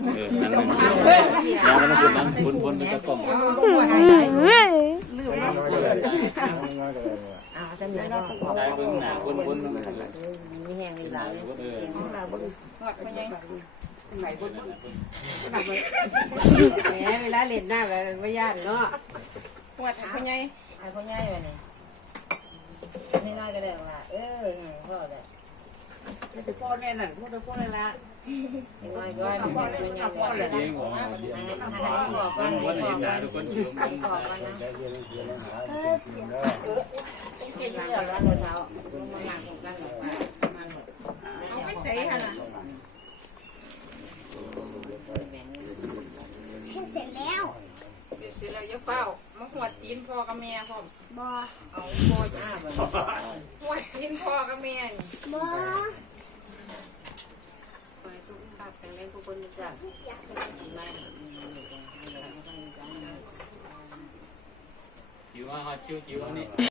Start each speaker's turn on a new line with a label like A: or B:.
A: นั่นนั่นยังมันคือนั้นบนเป็นกระป๋อง
B: จะมีเรา
A: ได้เบิ่งหน้าบน
B: มีแห้งในร้านนี่เองเราบ่หอดมันยังไหนบ่แหมเวลาเล่นน้ำแล้วบ่ย่านเนาะหอดพ่อใหญ่พ่อใหญ่ว่านี่ไม่น้อยก็ได้ว่าพ่อได้พ่อแน่นั่นพ่อได้ละน้อยก็พ่อได้พ่อได้
A: เองบอกว่าวันเห็นหน้าทุกคนอยู่มัน
B: เก่งแล้วแล้วเช้ามาหลังกันเอาไม่ใส่ฮะน่ะ
C: เสร็จแล้ว
D: เสร็จแล้วอย่าเฝ้ามาหัวตีนพ่อกับแม่พ่อม
C: บอ
D: เอาพ่อจ้าหัวตีนพ่อกับแม่
C: บอ
B: คอยสุขภาพแข็งแรงทุกคนจ้ะไม่
A: จิ๋วมาฮอดจิ๋วนี่